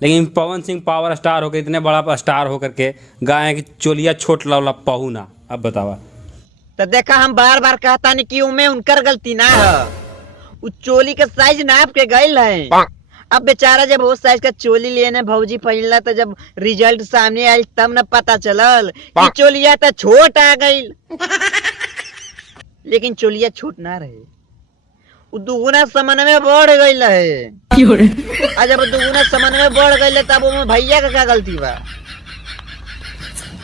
लेकिन Pawan Singh power star होकर इतने बड़ा स्टार होकर के गाय की चोलिया छोट लवला पहू ना। अब बतावा। तो देखा हम बार बार कहता नहीं कि उनमें उनकर गलती ना है, उ चोली के साइज नाप के गइल है। अब बेचारा जब वो साइज का चोली लेने भौजी पहनला तो जब रिजल्ट सामने आयल तब न पता चलल कि चोलिया तो छोट आ गइल। लेकिन चोलिया छोट ना रहे, वो दुगुना समन में बढ़ गइल है। जब दुगुना समन में बढ़ गइल तब वो भैया का क्या गलती बा?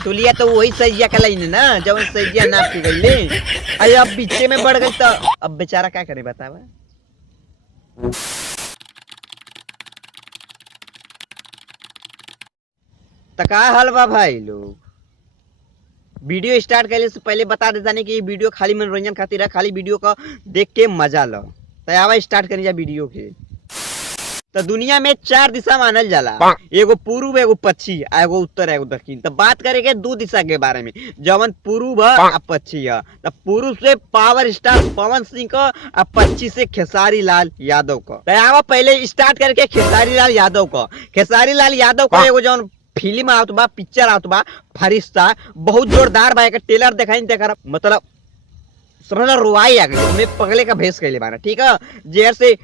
चोलिया तो वही सैया का लाइन ना जब सैया नाप के गइले, अब पीछे में बढ़ गई तो अब बेचारा क्या करे बतावा। तका हल बा भाई लोग, वीडियो स्टार्ट करने से पहले बता देता नहीं कि वीडियो खाली मनोरंजन खातिर है, खाली वीडियो को देख के मजा लो। तो आवा स्टार्ट करी जा वीडियो के। तो दुनिया में 4 दिशा मानल जाला, एगो पूर्व, एगो पश्चिम, एगो उत्तर, एगो दक्षिण। तो बात करेंगे 2 दिशा के बारे में, जवन पूर्व है और पश्चिम है। तो पूर्व से पावर स्टार पवन सिंह को और पश्चिम से खेसारी लाल यादव को। तो आवा पहले स्टार्ट करके खेसारी लाल यादव को। खेसारी लाल यादव को एगो जवन फिल्म आवत बा, पिक्चर आवत बा फरिश्ता, बहुत जोरदार बा। टेलर दिखाई देखा मतलब समझ रुआई आ गई, मैं पगले का भेस कैले बाना। ठीक है, जैसे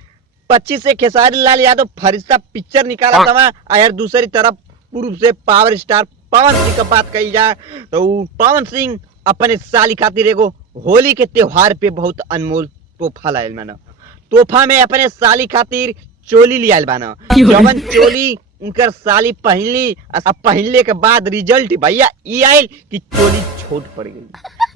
25 से खेसारी लाल यादव फरिश्ता पिक्चर निकाला था, यार दूसरी तरफ पूर्व से पावर स्टार पवन सिंह का बात कही जाए तो पवन सिंह अपने साली खातिर एगो होली के त्योहार पे बहुत अनमोल तोहफा लायल बाना। तोहफा में अपने साली खातिर चोली लियाल बाना। जवन चोली उनकर साली पहनली, अब पहनले के बाद रिजल्ट भैया ये आयल कि चोली छोट पड़ गई।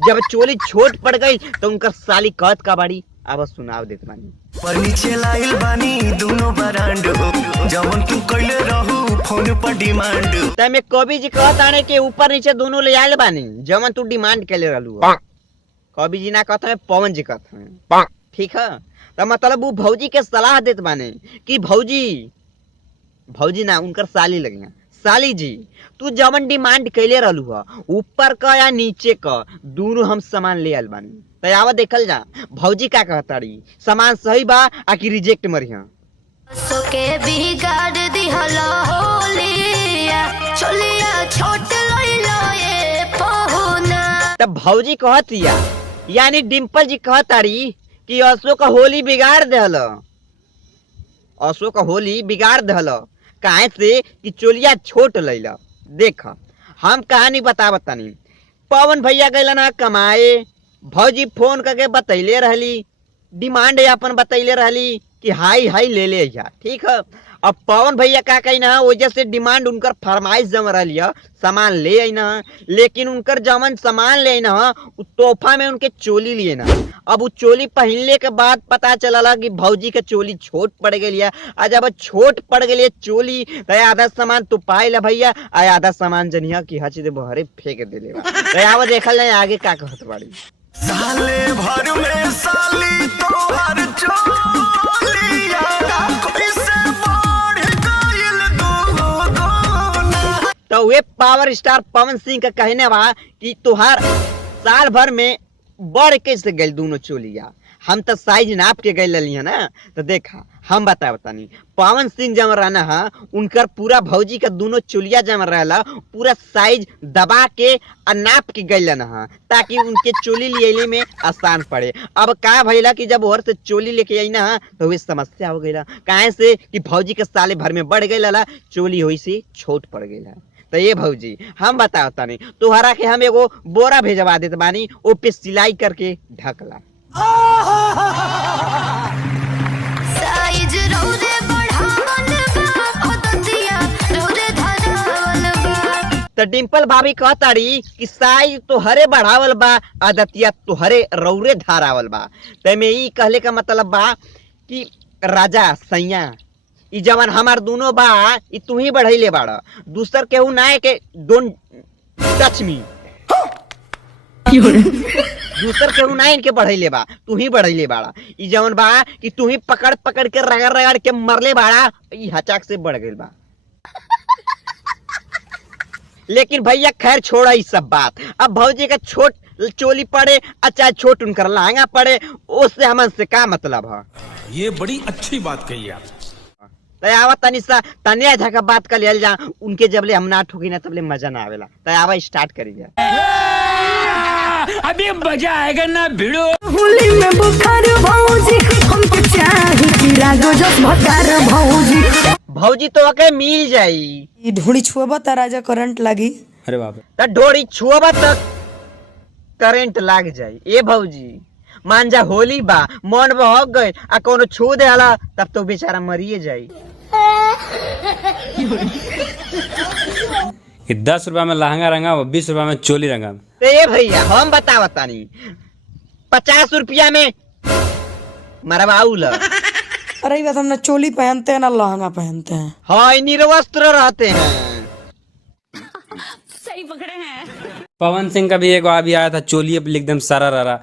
जब चोली छोट पड़ गई तो उनकर साली कहत का बाड़ी, अब सुनाव देत बानी। पर नीचे लाइल बानी दोनों बरांड हो, जवन तू कइले रहू फोन पर डिमांड। त में कवि जी कहत आने के ऊपर नीचे दोनों ले आयल बानी, जवन तू डिमांड कैले रहलू। कवि जी ना कहत है, पवन जी कहत है। ठीक है, तो मतलब वो भौजी के सलाह देत बाने कि भौजी ना उनकर साली लगे, साली जी तू जवन डिमांड कैले रहलू है ऊपर का या नीचे का दोनों हम सामान ले आयल बानी। तो आवा देखल जा भौजी का कहताड़ी, सामान सही बा आकि रिजेक्ट मरिया। सोके बिगाड़ दिहला होलिया, चोलिया छोट लइलो ये पहुना। तब भौजी कहतिया यानी डिम्पल जी कहताड़ी कि असो का होली बिगाड़ देहल, असो का होली बिगाड़ देहल। काहे से कि चोलिया छोट लैला। देख हम कहानी बतावतानी, पवन भैया गइलन ना कमाए, भौजी फोन करके बतैले रहली, डिमांड अपन बतैले रहली कि हाई हाई ले ले जा। ठीक है, अब पवन भैया का कही ना वजह से डिमांड उनकर फरमाइश जम रही है, सामान ले आई ना। लेकिन उनकर जमन सामान ले ना तोहफा में उनके चोली लिए ना। अब वो चोली पहनले के बाद पता चला कि भौजी के चोली छोट पड़ गई है। और जब छोट पड़ गई चोली तो आधा सामान तो पाइल भैया, आधा सामान जनिया की हच दे बहरे फेंक देले। तो आवा देखल नहीं आगे का कहत बाड़ी। साले भर में साली तोहर चोलिया कैसे बढ़ गइल दोगुना। तो वे पावर स्टार पवन सिंह का कहने बा कि तुहार साल भर में बढ़ कैसे गई दोनों चोलिया। हम तो साइज नाप के गए लिया ना। तो देखा हम बतानी पवन सिंह जम रहना है उनकर पूरा भौजी का दोनों चोलिया जम रहा पूरा साइज दबा के और नाप के गए है ताकि उनके चोली ले में आसान पड़े। अब का भैला कि जब और से चोली लेके आई ना तो वे समस्या हो गई, काहे से कि भौजी के साले भर में बढ़ गई चोली हुई से छोट पड़ गई। तो ये भौजी हम बताता नहीं तुहरा के हम एगो बोरा भेजवा देते बानी, ओ पे सिलाई करके ढकला। साइज रौदे बढ़ावन बा, पदतिया रौदे धरावन बा। तो डिम्पल भाभी कहताड़ी कि साइज तोहरे बढ़ावल बा, आदतिया तोहरे रौरे धारावल बा। तो में ई कहले का मतलब बा कि राजा सैया ई जवन हमार दोनों बा ई तू ही बढ़ैले बाड़ा, दूसर केहू ना है के डोंट टच मी। दूसर केहू ना इनके बढ़ैले बा, तू ही बढ़ैले बाड़ा। ई जवन बा कि तू ही पकड़ पकड़ के रगड़ रगड़ के मरले बाड़ा, ई हचाक से बढ़ गइल बा। लेकिन भैया खैर छोड़ा ई सब बात। अब भौजी का छोट चोली पड़े अच्छा छोट उनकर लहंगा पड़े, उससे हमन से का मतलब है। ये बड़ी अच्छी बात कही आप। तो आवा तनी सा तने आधा का बात कर लियल जा, उनके जबले हम ना ठोकी ना तबले मजा ना आवेला। तो आवा स्टार्ट करी जा। अभी मजा आएगा ना भिड़ो। होली में बुखार भौजी हमके चाही कीड़ा गजब भकार भौजी। भौजी तो के मिल जाई। ई ढोड़ी छुअबा त राजा करंट लागी। अरे बाप रे। तो डोरी छुअबा तक करंट लाग जाई। ए भौजी मान जा होली बा, मन बहक गए आ कोनो छू दे हला तब तो बेचारा मरिए जाई। कि 10 रुपया में लहंगा रंगा, 20 रुपया में चोली रंगा। तो ये भैया हम बतावतानी 50 रुपया में मरवाऊल। अरे ये बात हम ना चोली पहनते हैं ना लहंगा पहनते हैं। हाँ निर्वस्त्र रहते हैं। पवन सिंह का भी एक अभी आया था, चोली अब लिख दम सारा रहा।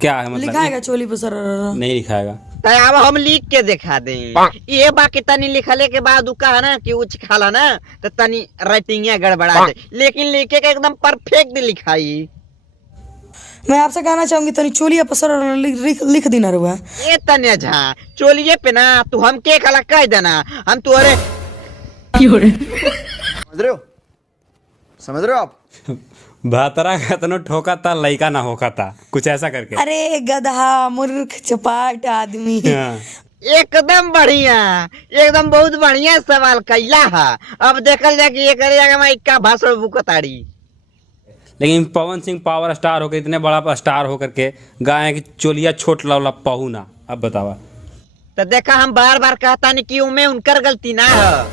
क्या है मतलब? लिखाएगा चोली पर सर? नहीं लिखाएगा। तो अब हम लिख के दिखा दें। ये बाकी तनी लिखले के बाद उ कहा ना कि उच खाला ना तो तनी राइटिंग गड़बड़ा जाए, लेकिन लिखे के एकदम परफेक्ट लिखाई। मैं आपसे कहना चाहूंगी तनी चोली पर सर लिख देना रुआ। ये तने झा चोलिए पे ना तू हम के खाला कह देना, हम तुअरे समझ रहे हो आप? भातरा का तनो ठोका था, लइका ना होका था, कुछ ऐसा करके। अरे गधा मूर्ख चपाट आदमी। हाँ। एकदम बढ़िया, एकदम बहुत बढ़िया सवाल कैला है। अब देखल जाए कि ये करे जाएगा मैं इक्का भाषण बुकताड़ी। लेकिन पवन सिंह पावर स्टार होकर, इतने बड़ा स्टार होकर के गाय की चोलिया छोट लौला पहू ना। अब बतावा। तो देखा हम बार बार कहता नहीं कि उनमें उनकर गलती ना है।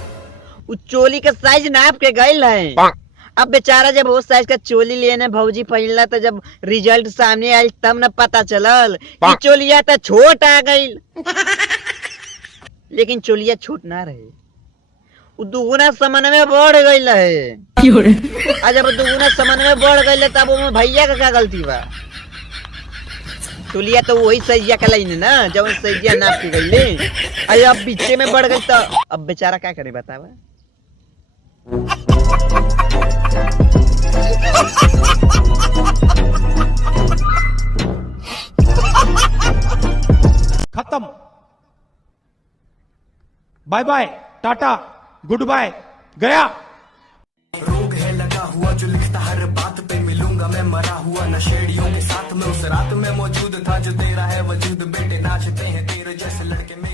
उ चोली का साइज नाप के गइल है। अब बेचारा जब वो साइज का चोली लेने भौजी पहनला तो जब रिजल्ट सामने आयल तब न पता चलल कि चोलिया तो छोट आ गइल। लेकिन चोलिया छोट ना रहे, वो दुगुना समन में बढ़ गइल है। आ जब दुगुना समन में बढ़ गइल तब वो भैया का क्या गलती बा? चोलिया तो वही सैया का लाइन ना जब सैया नाप के गइले। अरे अब पीछे में बढ़ गई तो अब बेचारा क्या करे बतावा। खत्म। Bye bye, tata, goodbye, गया। रोग है लगा हुआ जो लिखता हर बात पे, मिलूंगा मैं मरा हुआ नशेड़ियों के साथ में। उस रात में मौजूद था जो तेरा है वजूद, बेटे नाचते हैं तेरे जैसे लड़के में।